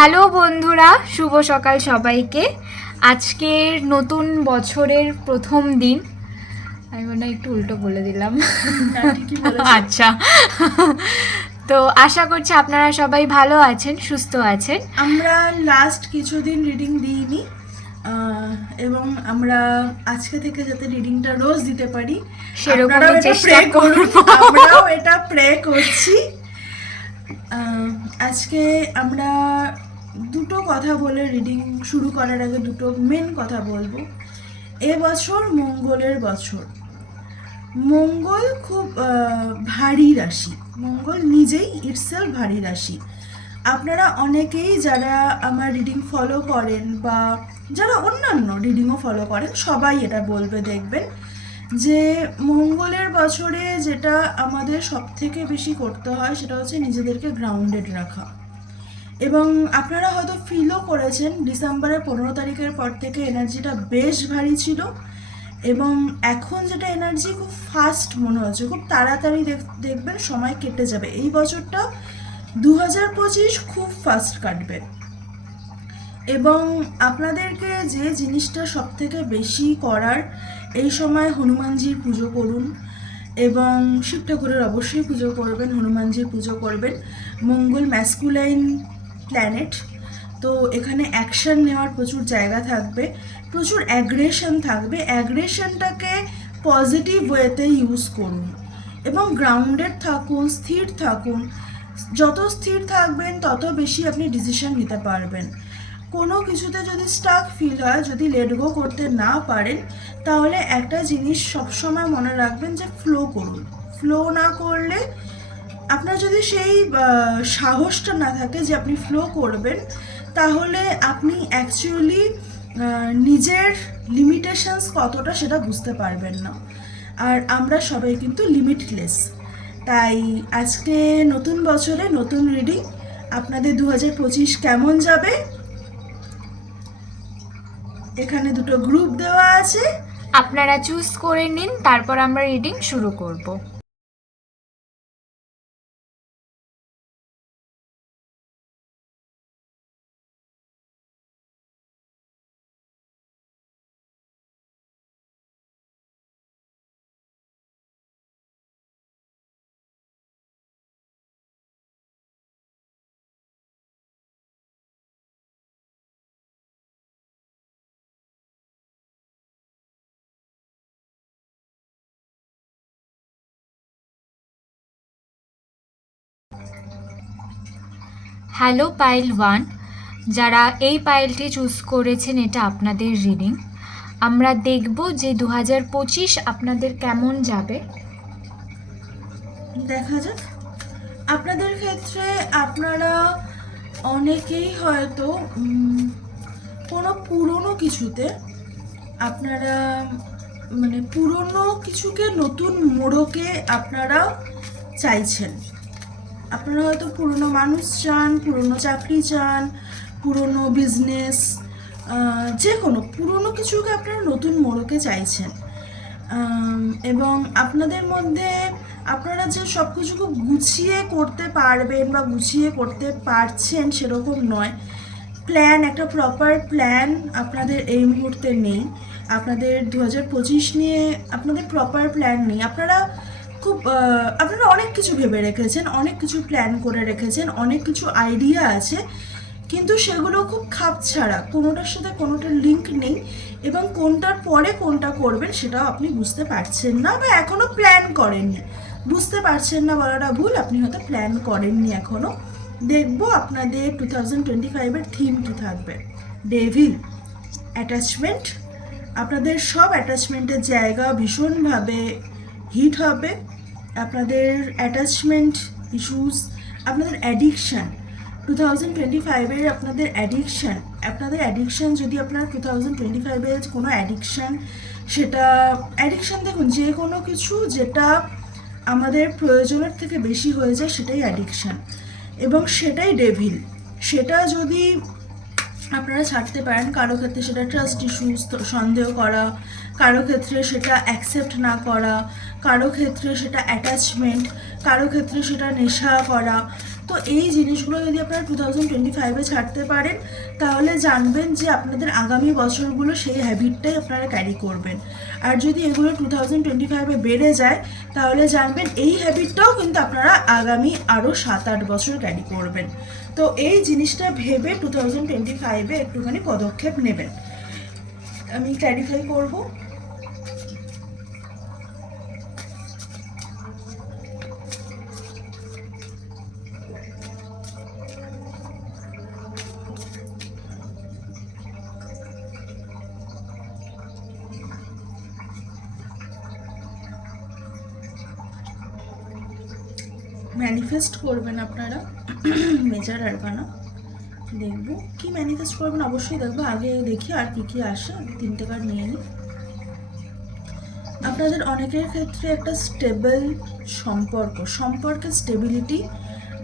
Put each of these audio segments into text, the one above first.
Hello বন্ধুরা শুভ সকাল সবাইকে। আজকের নতুন বছরের প্রথম দিন। আমি মনে হয় একটু উল্টো বলে দিলাম। আচ্ছা। তো আশা করছি আপনারা সবাই ভালো আছেন সুস্থ আছেন। আমরা লাস্ট কিছুদিন রিডিং দিইনি এবং আমরা আজকে থেকে যাতে রিডিংটা রোজ দিতে পারি সেরকম চেষ্টা। করব। আমরাও এটা প্রে করছি। আজকে আমরা দুটো কথা বলে রিডিং শুরু করার আগে দুটো মেন কথা বলব। এ বছর মঙ্গলের বছর। মঙ্গল খুব ভারী রাশি। মঙ্গল নিজেই ইটসেলফ ভারী রাশি। আপনারা অনেকেই যারা আমার রিডিং ফলো করেন বা যারা অন্যান্য রিডিংও ফলো করেন, সবাই এটা বলবে, দেখবেন যে মঙ্গলের বছরে যেটা আমাদের সব থেকে বেশি করতে হয়, সেটা হচ্ছে নিজেদেরকে গ্রাউন্ডেড রাখা। এবং আপনারা হয়তো ফিলও করেছেন, ডিসেম্বরের পনেরো তারিখের পর থেকে এনার্জিটা বেশ ভারী ছিল এবং এখন যেটা এনার্জি খুব ফাস্ট মনে হচ্ছে, খুব তাড়াতাড়ি দেখ- দেখবেন সময় কেটে যাবে। এই বছরটা দু হাজার পঁচিশ খুব ফাস্ট কাটবে। এবং আপনাদেরকে যে জিনিসটা সব থেকে বেশি করার, এই সময় হনুমানজির পুজো করুন এবং শিব ঠাকুরের অবশ্যই পুজো করবেন, হনুমানজির পুজো করবেন। মঙ্গল ম্যাসকুলাইন প্ল্যানেট তো এখানে অ্যাকশন নেওয়ার প্রচুর জায়গা থাকবে, প্রচুর অ্যাগ্রেশন থাকবে। অ্যাগ্রেশনটাকে পজিটিভ ওয়েতে ইউজ করুন। এবং গ্রাউন্ডেড থাকুন, স্থির থাকুন। যত স্থির থাকবেন, তত বেশি আপনি ডিসিশন নিতে পারবেন। কোনো কিছুতে যদি স্টাক ফিল হয়, যদি লেট গো করতে না পারেন, তাহলে একটা জিনিস সবসময় মনে রাখবেন যে ফ্লো করুন। ফ্লো না করলে আপনার যদি সেই সাহসটা না থাকে যে আপনি ফ্লো করবেন, তাহলে আপনি অ্যাকচুয়ালি নিজের লিমিটেশনস কতটা সেটা বুঝতে পারবেন না। আর আমরা সবাই কিন্তু লিমিটলেস তাই আজকে নতুন বছরে নতুন রিডিং আপনাদের দু হাজার পঁচিশ কেমন যাবে? এখানে দুটো গ্রুপ দেওয়া আছে। আপনারা চুজ করে নিন, তারপর আমরা রিডিং শুরু করব। হ্যালো পাইল ওয়ান যারা এই পাইলটি চুজ করেছেন, এটা আপনাদের রিডিং আমরা দেখব যে দু হাজার পঁচিশ আপনাদের কেমন যাবে। দেখা যাক। আপনাদের ক্ষেত্রে আপনারা অনেকেই হয়তো কোনো পুরনো কিছুতে আপনারা মানে পুরনো কিছুকে নতুন মোড়কে আপনারা চাইছেন। আপনারা হয়তো পুরনো মানুষ চান, পুরনো চাকরি চান, পুরনো বিজনেস যে কোনো পুরনো কিছুকে আপনারা নতুন মোড়কে চাইছেন। এবং আপনাদের মধ্যে আপনারা যে সব কিছুকে গুছিয়ে করতে পারবেন বা গুছিয়ে করতে পারছেন সেরকম নয়। প্ল্যান একটা প্রপার প্ল্যান আপনাদের এই মুহূর্তে নেই। আপনাদের দু হাজার পঁচিশ নিয়ে আপনাদের প্রপার প্ল্যান নেই। আপনারা খুব আপনারা অনেক কিছু ভেবে রেখেছেন, অনেক কিছু প্ল্যান করে রেখেছেন, অনেক কিছু আইডিয়া আছে, কিন্তু সেগুলো খুব খাপ ছাড়া, কোনোটার সাথে কোনোটার লিঙ্ক নেই এবং কোনটার পরে কোনটা করবেন সেটাও আপনি বুঝতে পারছেন না বা এখনও প্ল্যান করেননি। বুঝতে পারছেন না বলাটা ভুল, আপনি হয়তো প্ল্যান করেননি এখনও দেখব আপনাদের টু থাউজেন্ড টোয়েন্টি ফাইভের থিম কী থাকবে। ডেভিল অ্যাটাচমেন্ট আপনাদের সব অ্যাটাচমেন্টের জায়গা ভীষণভাবে হিট হবে, আপনাদের অ্যাটাচমেন্ট ইস্যুস আপনাদের অ্যাডিকশান টু থাউজেন্ড টোয়েন্টি ফাইভের আপনাদের অ্যাডিকশান আপনাদের অ্যাডিকশান যদি আপনার টু থাউজেন্ড টোয়েন্টি ফাইভের কোনো অ্যাডিকশান সেটা অ্যাডিকশান দেখুন, যে কোনো কিছু যেটা আমাদের প্রয়োজনের থেকে বেশি হয়ে যায়, সেটাই অ্যাডিকশান এবং সেটাই ডেভিল সেটা যদি আপনারা ছাড়তে পারেন, কারও ক্ষেত্রে সেটা ট্রাস্ট ইস্যুস সন্দেহ করা, কারও ক্ষেত্রে সেটা অ্যাকসেপ্ট না করা, কারও ক্ষেত্রে সেটা অ্যাটাচমেন্ট কারও ক্ষেত্রে সেটা নেশা করা তো এই জিনিসগুলো যদি আপনারা টু থাউজেন্ড টোয়েন্টি ফাইভে ছাড়তে পারেন, তাহলে জানবেন যে আপনাদের আগামী বছরগুলো সেই হ্যাবিটটাই আপনারা ক্যারি করবেন। আর যদি এগুলো টু থাউজেন্ড টোয়েন্টি ফাইভে বেড়ে যায়, তাহলে জানবেন এই হ্যাবিটটাও কিন্তু আপনারা আগামী আরও সাত আট বছর ক্যারি করবেন। তো এই জিনিসটা ভেবে টু থাউজেন্ড টোয়েন্টি ফাইভে একটুখানি পদক্ষেপ নেবেন। আমি ক্ল্যারিফাই করব। ম্যানিফেস্ট করবেন আপনারা মেজার আরকানা দেখব। কি ম্যানিফেস্ট করবেন? অবশ্যই দেখব, আগে দেখি আর কি কি আসে। তিনটে কার্ড নিয়ে নিই। আপনাদের অনেকের ক্ষেত্রে একটা স্টেবল সম্পর্ক। সম্পর্কের স্টেবিলিটি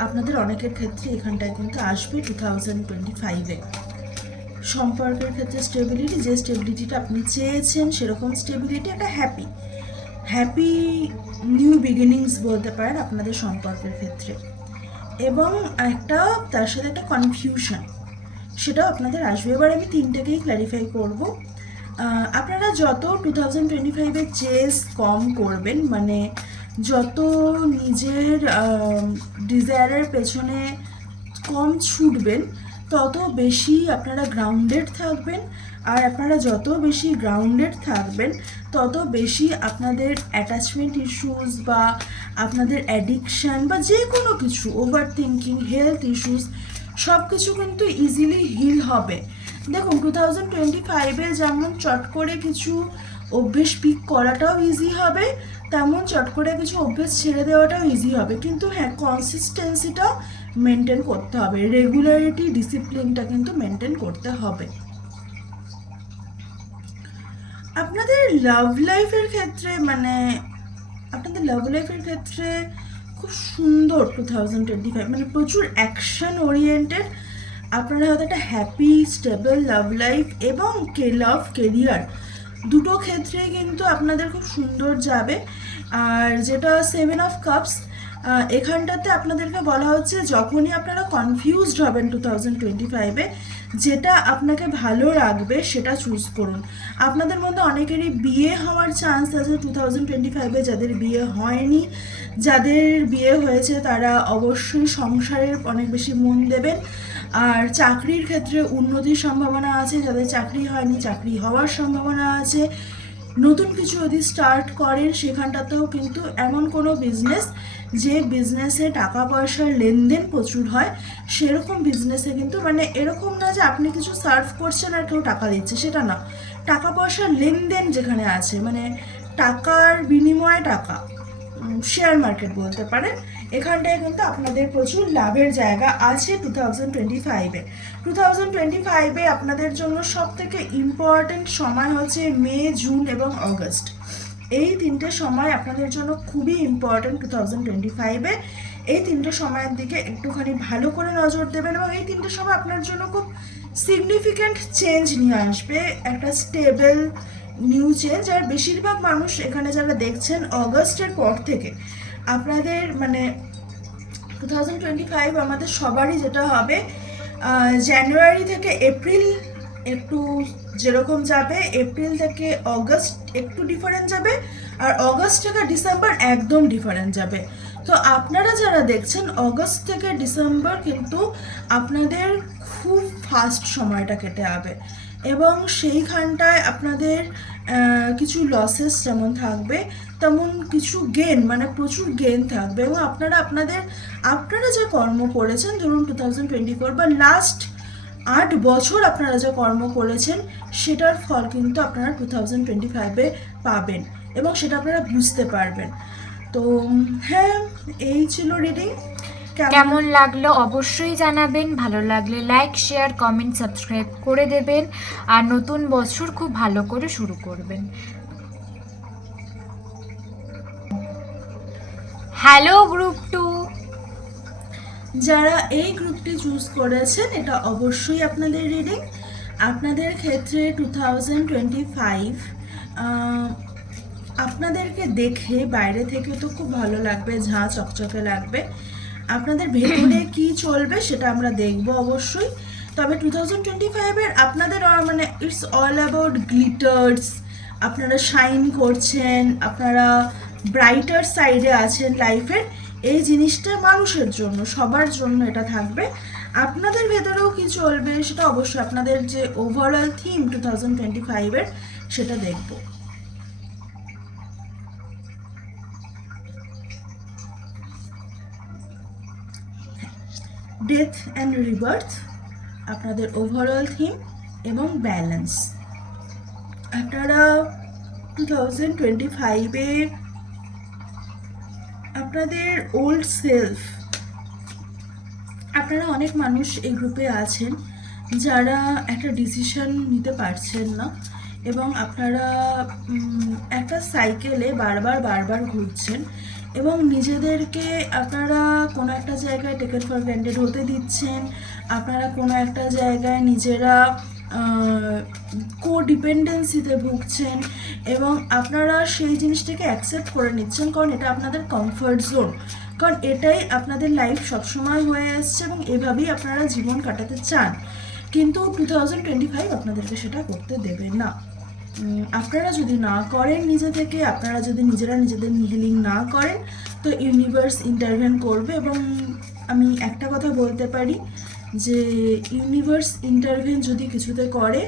আপনাদের অনেকের ক্ষেত্রে এখানটায় কিন্তু আসবে টু থাউজেন্ড টোয়েন্টি ফাইভে সম্পর্কের ক্ষেত্রে স্টেবিলিটি যে স্টেবিলিটিটা আপনি চেয়েছেন, সেরকম স্টেবিলিটি একটা হ্যাপি হ্যাপি নিউ বিগিনিংস বলতে পারেন আপনাদের সম্পর্কের ক্ষেত্রে। এবং একটা, তার সাথে একটা কনফিউশন সেটাও আপনাদের আসবে। এবার আমি তিনটেকেই ক্ল্যারিফাই করব। আপনারা যত টু থাউজেন্ড টোয়েন্টি ফাইভে চেস কম করবেন মানে যত নিজের ডিজায়ারের পেছনে কম ছুটবেন, তত বেশি আপনারা গ্রাউন্ডেড থাকবেন। আর আপনারা যত বেশি গ্রাউন্ডেড থাকবেন, তত বেশি আপনাদের অ্যাটাচমেন্ট ইস্যুস বা আপনাদের অ্যাডিকশান বা যে কোনো কিছু ওভার থিঙ্কিং হেলথ ইস্যুস সব কিছু কিন্তু ইজিলি হিল হবে। দেখুন টু থাউজেন্ড টোয়েন্টি ফাইভে যেমন চট করে কিছু অভ্যেস পিক করাটাও ইজি হবে, তেমন চট করে কিছু অভ্যেস ছেড়ে দেওয়াটাও ইজি হবে। কিন্তু হ্যাঁ কনসিস্টেন্সিটাও মেনটেন করতে হবে। রেগুলারিটি ডিসিপ্লিনটা কিন্তু মেনটেন করতে হবে। আপনাদের লাভ লাইফের ক্ষেত্রে মানে আপনাদের লাভ লাইফের ক্ষেত্রে খুব সুন্দর টু থাউজেন্ড টোয়েন্টি ফাইভ মানে প্রচুর অ্যাকশন ওরিয়েন্টেড আপনারা হয়তো একটা হ্যাপি স্টেবল লাভ লাইফ এবং কে লাভ কেরিয়ার দুটো ক্ষেত্রে কিন্তু আপনাদের খুব সুন্দর যাবে। আর যেটা সেভেন অফ কাপস এখানটাতে আপনাদেরকে বলা হচ্ছে, যখনই আপনারা কনফিউজড হবেন টু থাউজেন্ড টোয়েন্টি ফাইভে যেটা আপনাকে ভালো রাখবে সেটা চুজ করুন। আপনাদের মধ্যে অনেকেরই বিয়ে হওয়ার চান্স আছে টু থাউজেন্ড টোয়েন্টি ফাইভে যাদের বিয়ে হয়নি। যাদের বিয়ে হয়েছে, তারা অবশ্যই সংসারের অনেক বেশি মন দেবেন। আর চাকরির ক্ষেত্রে উন্নতির সম্ভাবনা আছে, যাদের চাকরি হয়নি, চাকরি হওয়ার সম্ভাবনা আছে। নতুন কিছু যদি স্টার্ট করেন, সেখানটাতেও কিন্তু এমন কোনো বিজনেস যে বিজনেসে টাকা পয়সার লেনদেন প্রচুর হয়, সেরকম বিজনেসে কিন্তু মানে এরকম না যে আপনি কিছু সার্ভ করছেন আর কেউ টাকা দিচ্ছে, সেটা না। টাকা পয়সার লেনদেন যেখানে আছে মানে টাকার বিনিময়ে টাকা শেয়ার মার্কেট বলতে পারেন, এখানটায় কিন্তু আপনাদের প্রচুর লাভের জায়গা আছে টু থাউজেন্ড টোয়েন্টি ফাইভে টু থাউজেন্ড টোয়েন্টি ফাইভে আপনাদের জন্য সব থেকে ইম্পর্ট্যান্ট সময় হচ্ছে মে, জুন এবং অগস্ট। এই তিনটে সময় আপনাদের জন্য খুবই ইম্পর্ট্যান্ট টু থাউজেন্ড টোয়েন্টি ফাইভে এই তিনটে সময়ের দিকে একটুখানি ভালো করে নজর দেবেন এবং এই তিনটে সময় আপনার জন্য খুব সিগনিফিক্যান্ট চেঞ্জ নিয়ে আসবে। একটা স্টেবল নিউ চেঞ্জ আর বেশিরভাগ মানুষ এখানে যারা দেখছেন অগস্টের পর থেকে, আপনাদের মানে টু থাউজেন্ড টোয়েন্টি ফাইভ আমাদের সবারই যেটা হবে জানুয়ারি থেকে এপ্রিল একটু যেরকম যাবে, এপ্রিল থেকে অগস্ট একটু ডিফারেন্ট যাবে আর অগস্ট থেকে ডিসেম্বর একদম ডিফারেন্ট যাবে। তো আপনারা যারা দেখছেন, অগস্ট থেকে ডিসেম্বর কিন্তু আপনাদের খুব ফাস্ট সময়টা কেটে যাবে এবং সেইখানটায় আপনাদের কিছু লসেস যেমন থাকবে, তেমন কিছু গেন মানে প্রচুর গেন থাকবে এবং আপনারা আপনাদের, আপনারা যে কর্ম করেছেন, ধরুন টু থাউজেন্ড টোয়েন্টি ফোর বা লাস্ট আট বছর আপনারা যে কর্ম করেছেন, সেটার ফল কিন্তু আপনারা টু থাউজেন্ড টোয়েন্টি ফাইভে পাবেন এবং সেটা আপনারা বুঝতে পারবেন। তো হ্যাঁ এই ছিল রিডিং কেমন লাগল অবশ্যই জানাবেন। ভালো লাগলে লাইক শেয়ার কমেন্ট সাবস্ক্রাইব করে দেবেন। আর নতুন বছর খুব ভালো করে শুরু করবেন। হ্যালো গ্রুপ টু যারা এই গ্রুপটি চুজ করেছেন এটা অবশ্যই আপনাদের রিডিং আপনাদের ক্ষেত্রে টু থাউজেন্ড টোয়েন্টি ফাইভ আপনাদেরকে দেখে বাইরে থেকে তো খুব ভালো লাগবে ঝাঁ চকচকে লাগবে। আপনাদের ভেতরে কি চলবে সেটা আমরা দেখব অবশ্যই। তবে টু থাউজেন্ড টোয়েন্টি ফাইভের আপনাদের মানে ইটস অল অ্যাবাউট গ্লিটার্স আপনারা শাইন করছেন আপনারা ব্রাইটার সাইডে আছেন লাইফের এই জিনিসটা মানুষের জন্য, সবার জন্য এটা থাকবে। আপনাদের ভেতরেও কি চলবে সেটা অবশ্যই আপনাদের যে overall theme two thousand twenty ফাইভের সেটা দেখব। ডেথ অ্যান্ড রিবার্থ আপনাদের ওভারঅল থিম এবং ব্যালেন্স আপনারা টু থাউজেন্ড টোয়েন্টি ফাইভে আপনাদের ওল্ড সেলফ আপনারা অনেক মানুষ এই গ্রুপে আছেন যারা একটা ডিসিশন নিতে পারছেন না এবং আপনারা একটা সাইকেলে বারবার বারবার ঘুরছেন এবং নিজেদেরকে আপনারা কোনো একটা জায়গায় টেকেট ফর গ্র্যান্ডেড হতে দিচ্ছেন, আপনারা কোনো একটা জায়গায় নিজেরা কো ডিপেন্ডেন্সিতে ভুগছেন এবং আপনারা সেই জিনিসটাকে অ্যাকসেপ্ট করে নিচ্ছেন কারণ এটা আপনাদের কমফর্ট জোন কারণ এটাই আপনাদের লাইফ সবসময় হয়ে আসছে এবং এভাবেই আপনারা জীবন কাটাতে চান। কিন্তু টু থাউজেন্ড টোয়েন্টি ফাইভ আপনাদেরকে সেটা করতে দেবে না। আপনারা যদি না করেন নিজে থেকে, আপনারা যদি নিজেরা নিজেদের হিলিং না করেন, তো ইউনিভার্স ইন্টারভেন করবে এবং আমি একটা কথা বলতে পারি যে ইউনিভার্স ইন্টারভেন যদি কিছুতে করে,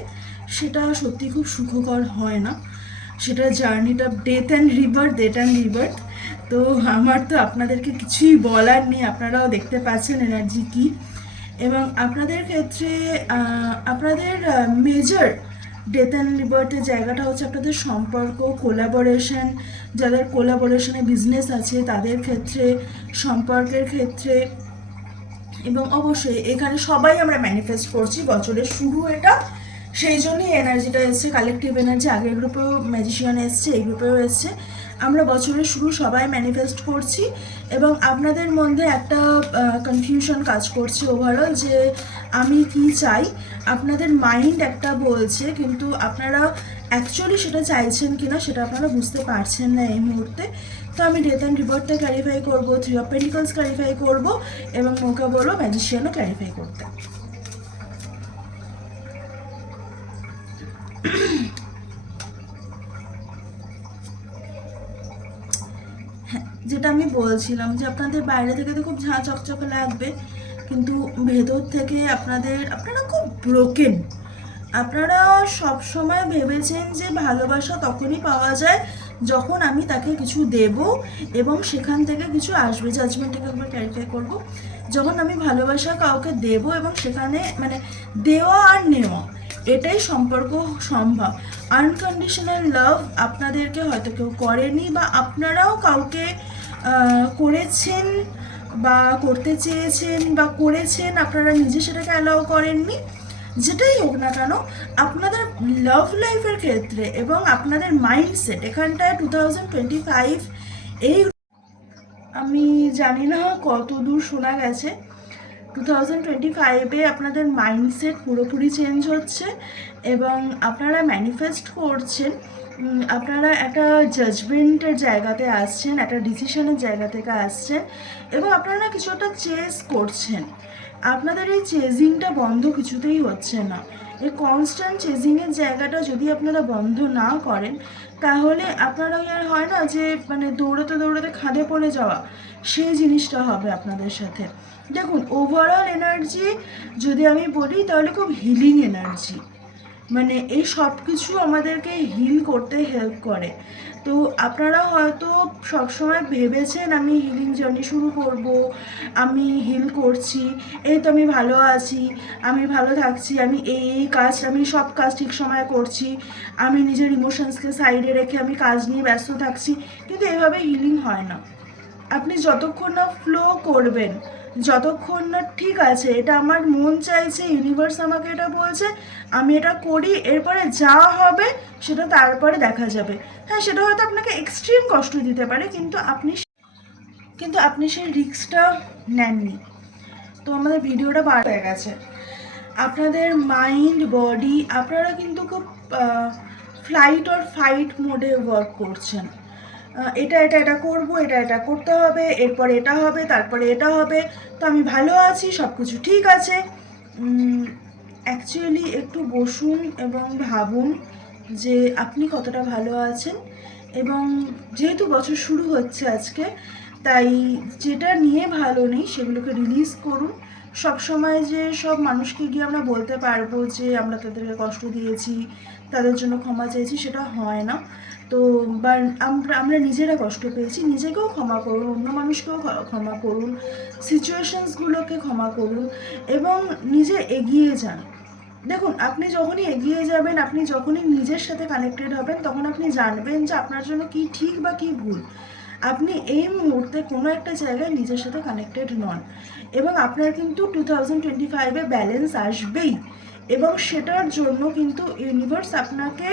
সেটা সত্যি খুব সুখকর হয় না। সেটা জার্নিটা death and river death and river তো আমার তো আপনাদেরকে কিছুই বলার নেই, আপনারাও দেখতে পাচ্ছেন এনার্জি কি। এবং আপনাদের ক্ষেত্রে আপনাদের মেজর ডেথ অ্যান্ড রিবার্থের জায়গাটা হচ্ছে আপনাদের সম্পর্ক কোলাবোরেশন যাদের কোলাবোরেশনে বিজনেস আছে, তাদের ক্ষেত্রে, সম্পর্কের ক্ষেত্রে এবং অবশ্যই এখানে সবাই আমরা ম্যানিফেস্ট করছি, বছরের শুরু এটা। সেই জন্যই এনার্জিটা এসছে কালেকটিভ এনার্জি আগের গ্রুপেও ম্যাজিশিয়ান এসছে, এই গ্রুপেও এসছে। আমরা বছরের শুরু সবাই ম্যানিফেস্ট করছি এবং আপনাদের মধ্যে একটা কনফিউশন কাজ করছে ওভারঅল যে আমি কি চাই। আপনাদের মাইন্ড একটা বলছে, কিন্তু আপনারা অ্যাকচুয়ালি সেটা চাইছেন কিনা সেটা আপনারা বুঝতে পারছেন না এই মুহূর্তে। তো আমি ডেথ অ্যান্ড রিভার্টটা ক্লারিফাই করব থ্রি অফ পেন্টিকলস ক্লারিফাই করব এবং মৌকা বলব ম্যাজিশিয়ানও ক্লারিফাই করতে। হ্যাঁ, যেটা আমি বলছিলাম যে আপনাদের বাইরে থেকে তো খুব ঝাঁ চকচকে লাগবে কিন্তু ভেতর থেকে আপনাদের আপনারা খুব ব্রোকেন আপনারা সব সময় ভেবেছেন যে ভালোবাসা তখনই পাওয়া যায় যখন আমি তাকে কিছু দেব এবং সেখান থেকে কিছু আসবে জাজমেন্টটাকে একবার ক্যারিফাই করব, যখন আমি ভালোবাসা কাউকে দেব এবং সেখানে মানে দেওয়া আর নেওয়া, এটাই সম্পর্ক সম্ভব। আনকন্ডিশনাল লাভ আপনাদেরকে হয়তো কেউ করেনি বা আপনারাও কাউকে করেছেন বা করতে চেয়েছেন বা করেছেন, আপনারা নিজে সেটাকে অ্যালাউ করেননি যেটাই হোক না কেন, আপনাদের লাভ লাইফের ক্ষেত্রে এবং আপনাদের মাইন্ডসেট এখানটায় টু থাউজেন্ড টোয়েন্টি ফাইভ এই আমি জানি না কত দূর শোনা গেছে। টু থাউজেন্ড টোয়েন্টি ফাইভে আপনাদের মাইন্ডসেট পুরোপুরি চেঞ্জ হচ্ছে এবং আপনারা ম্যানিফেস্ট করছেন। আপনারা একটা জাজমেন্টের জায়গাতে আসছেন, একটা ডিসিশনের জায়গা থেকে আসছেন এবং আপনারা কিছু একটা চেস করছেন। আপনাদের এই চেজিংটা বন্ধ কিছুতেই হচ্ছে না। এই কনস্ট্যান্ট চেজিংয়ের জায়গাটা যদি আপনারা বন্ধ না করেন, তাহলে আপনারা আর হয় না যে মানে দৌড়াতে দৌড়াতে খাদে পড়ে যাওয়া, সেই জিনিসটা হবে আপনাদের সাথে। দেখুন ওভারঅল এনার্জি যদি আমি বলি, তাহলে খুব হিলিং এনার্জি মানে এই সব কিছু আমাদেরকে হিল করতে হেল্প করে। তো আপনারা হয়তো সবসময় ভেবেছেন আমি হিলিং জার্নি শুরু করব, আমি হিল করছি, এই তো আমি ভালো আছি, আমি ভালো থাকছি, আমি এই এই কাজ, আমি সব কাজ ঠিক সময়ে করছি, আমি নিজের ইমোশনসকে সাইডে রেখে আমি কাজ নিয়ে ব্যস্ত থাকছি, কিন্তু এভাবে হিলিং হয় না। আপনি যতক্ষণ না ফ্লো করবেন যতক্ষণ না ঠিক আছে, এটা আমার মন চাইছে ইউনিভার্স আমাকে এটা বলছে, আমি এটা করি, এরপরে যা হবে সেটা তারপরে দেখা যাবে। হ্যাঁ সেটা হয়তো আপনাকে এক্সট্রিম কষ্ট দিতে পারে, কিন্তু আপনি কিন্তু আপনি সেই রিস্কটা নেননি। তো আমাদের ভিডিওটা বার হয়ে গেছে। আপনাদের মাইন্ড বডি আপনারা কিন্তু খুব ফ্লাইট অর ফাইট মোডে ওয়ার্ক করছেন। এটা এটা এটা করব, এটা এটা করতে হবে, এরপর এটা হবে, তারপরে এটা হবে, তো আমি ভালো আছি সব কিছু ঠিক আছে। অ্যাকচুয়ালি একটু বসুন এবং ভাবুন যে আপনি কতটা ভালো আছেন এবং যেহেতু বছর শুরু হচ্ছে আজকে, তাই যেটা নিয়ে ভালো নেই সেগুলোকে রিলিজ করুন। সব সময় যে সব মানুষকে গিয়ে আমরা বলতে পারব যে আমরা তাদেরকে কষ্ট দিয়েছি, তাদের জন্য ক্ষমা চেয়েছি, সেটা হয় না। তো বা আমরা আমরা নিজেরা কষ্ট পেয়েছি। নিজেকেও ক্ষমা করুন, অন্য মানুষকেও ক্ষমা করুন সিচুয়েশনসগুলোকে ক্ষমা করুন, এবং নিজে এগিয়ে যান। দেখুন, আপনি যখনই এগিয়ে যাবেন, আপনি যখনই নিজের সাথে কানেক্টেড হবেন, তখন আপনি জানবেন যে আপনার জন্য কি ঠিক বা কি ভুল। আপনি এই মুহূর্তে কোনো একটা জায়গায় নিজের সাথে কানেক্টেড নন, এবং আপনার কিন্তু টু থাউজেন্ড টোয়েন্টি ফাইভে ব্যালেন্স আসবেই, এবং সেটার জন্য কিন্তু ইউনিভার্স আপনাকে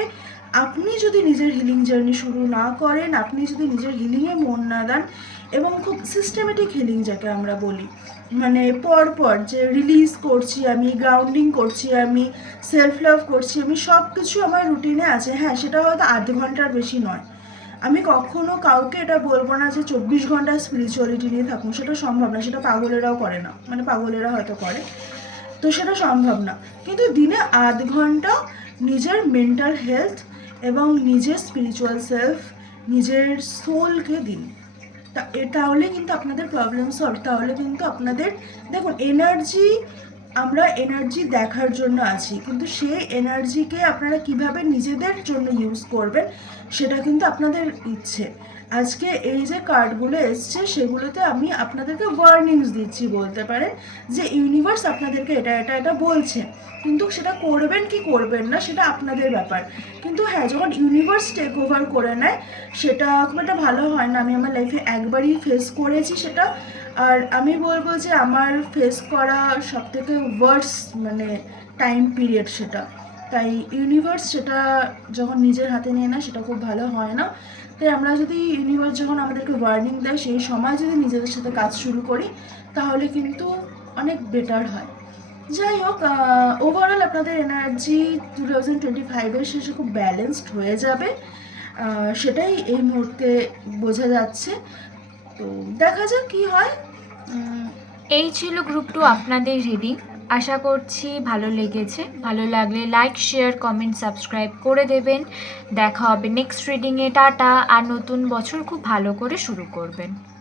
আপনি যদি নিজের হিলিং জার্নি শুরু না করেন, আপনি যদি নিজের হিলিংয়ে মন না দেন এবং খুব সিস্টেমেটিক হিলিং যাকে আমরা বলি মানে পর পর যে রিলিজ করছি, আমি গ্রাউন্ডিং করছি, আমি সেলফ লাভ করছি, আমি সব কিছু আমার রুটিনে আছে হ্যাঁ সেটা হয়তো আধ ঘণ্টার বেশি নয়। আমি কখনো কাউকে এটা বলব না যে চব্বিশ ঘণ্টা স্পিরিচুয়ালিটি নিয়ে থাকুন, সেটা সম্ভব না, সেটা পাগলেরাও করে না মানে পাগলেরা হয়তো করে, তো সেটা সম্ভব না। কিন্তু দিনে আধ ঘণ্টা নিজের মেন্টাল হেলথ এবং নিজের স্পিরিচুয়াল সেলফ নিজের সোলকে দিন। তা তাহলে কিন্তু আপনাদের প্রবলেম সলভ তাহলে কিন্তু আপনাদের, দেখুন এনার্জি আমরা এনার্জি দেখার জন্য আছি, কিন্তু সেই এনার্জিকে আপনারা কীভাবে নিজেদের জন্য ইউজ করবেন, সেটা কিন্তু আপনাদের ইচ্ছে। আজকে এই যে কার্ডগুলো এসছে, সেগুলোতে আমি আপনাদেরকে ওয়ার্নিংস দিচ্ছি, বলতে পারেন যে ইউনিভার্স আপনাদেরকে এটা এটা এটা বলছে। কিন্তু সেটা করবেন কি করবেন না, সেটা আপনাদের ব্যাপার। কিন্তু হ্যাঁ যখন ইউনিভার্স টেক ওভার করে নেয়, সেটা খুব একটা ভালো হয় না। আমি আমার লাইফে একবারই ফেস করেছি সেটা। আর আমি বলব যে আমার ফেস করা সব থেকে ওয়ার্স মানে টাইম পিরিয়ড সেটা। তাই ইউনিভার্স সেটা যখন নিজের হাতে নিয়ে না সেটা খুব ভালো হয় না। তাই আমরা যদি ইউনিভার্স যখন আমাদেরকে ওয়ার্নিং দেয়, সেই সময় যদি নিজেদের সাথে কাজ শুরু করি, তাহলে কিন্তু অনেক বেটার হয়। যাই হোক ওভারঅল আপনাদের এনার্জি টু থাউজেন্ড টোয়েন্টি ফাইভের শেষে খুব ব্যালেন্সড হয়ে যাবে। সেটাই এই মুহূর্তে বোঝা যাচ্ছে। তো দেখা যাক কি হয়। এই ছিল গ্রুপ টু আপনাদের রিডিং আশা করছি ভালো লেগেছে। ভালো লাগলে লাইক শেয়ার কমেন্ট সাবস্ক্রাইব করে দেবেন। দেখা হবে নেক্সট রিডিংয়ে টাটা। আর নতুন বছর খুব ভালো করে শুরু করবেন।